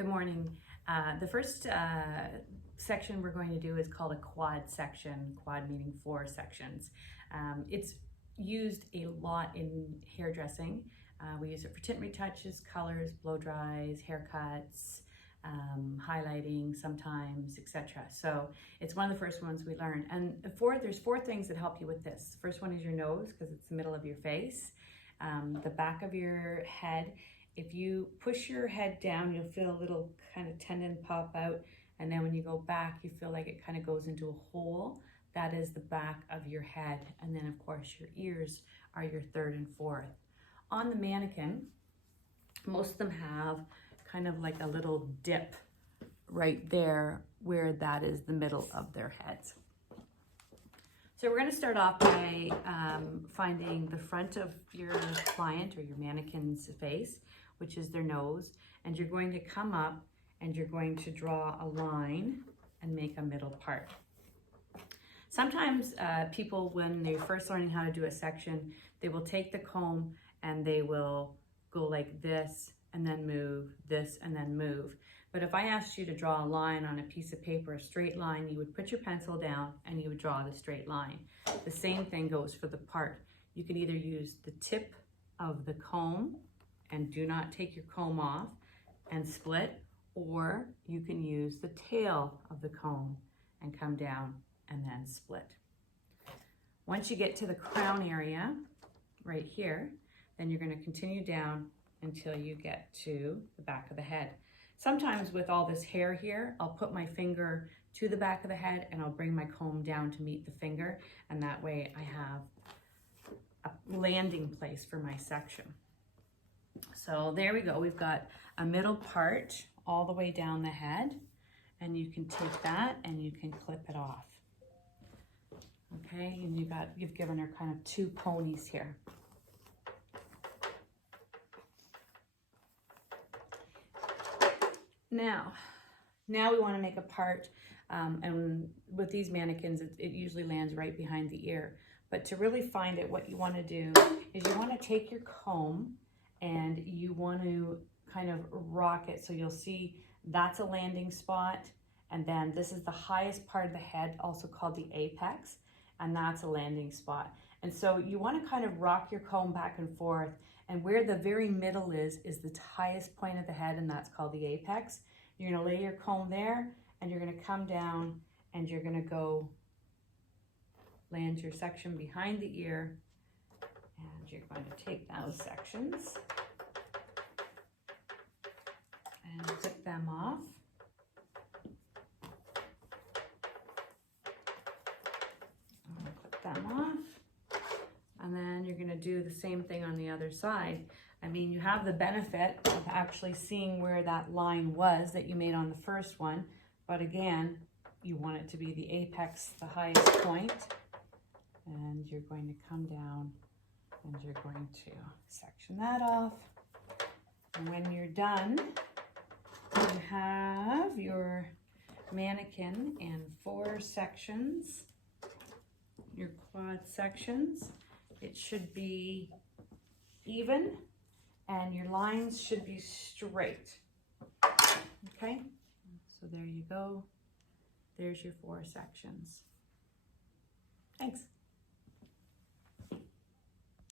Good morning. The first section we're going to do is called a quad section, quad meaning 4 sections. It's used a lot in hairdressing. We use it for tint retouches, colors, blow dries, haircuts, highlighting sometimes, etc. So it's one of the first ones we learn. And there's 4 things that help you with this. First one is your nose, because it's the middle of your face. The back of your head. If you push your head down, you'll feel a little kind of tendon pop out. And then when you go back, you feel like it kind of goes into a hole. That is the back of your head. And then of course your ears are your 3rd and 4th. On the mannequin, most of them have kind of like a little dip right there where that is the middle of their heads. So we're going to start off by finding the front of your client or your mannequin's face, which is their nose, and you're going to come up and you're going to draw a line and make a middle part. Sometimes people, when they're first learning how to do a section, they will take the comb and they will go like this and then move, this and then move. But if I asked you to draw a line on a piece of paper, a straight line, you would put your pencil down and you would draw the straight line. The same thing goes for the part. You can either use the tip of the comb and do not take your comb off and split, or you can use the tail of the comb and come down and then split. Once you get to the crown area right here, then you're going to continue down until you get to the back of the head. Sometimes with all this hair here, I'll put my finger to the back of the head and I'll bring my comb down to meet the finger, and that way I have a landing place for my section. So there we go. We've got a middle part all the way down the head, and you can take that and you can clip it off. Okay, and you've given her kind of 2 ponies here. Now we want to make a part, and with these mannequins, it usually lands right behind the ear. But to really find it, what you want to do is you want to take your comb and you want to kind of rock it. So you'll see that's a landing spot, and then this is the highest part of the head, also called the apex, and that's a landing spot. And so you want to kind of rock your comb back and forth, and where the very middle is the highest point of the head, and that's called the apex. You're going to lay your comb there, and you're going to come down, and you're going to go land your section behind the ear, and you're going to take those sections and clip them off. Clip them off. And then you're going to do the same thing on the other side. I mean, you have the benefit of actually seeing where that line was that you made on the first one. But again, you want it to be the apex, the highest point. And you're going to come down and you're going to section that off. And when you're done, you have your mannequin in 4 sections, your quad sections. It should be even, and your lines should be straight. Okay, so there you go. There's your 4 sections. Thanks.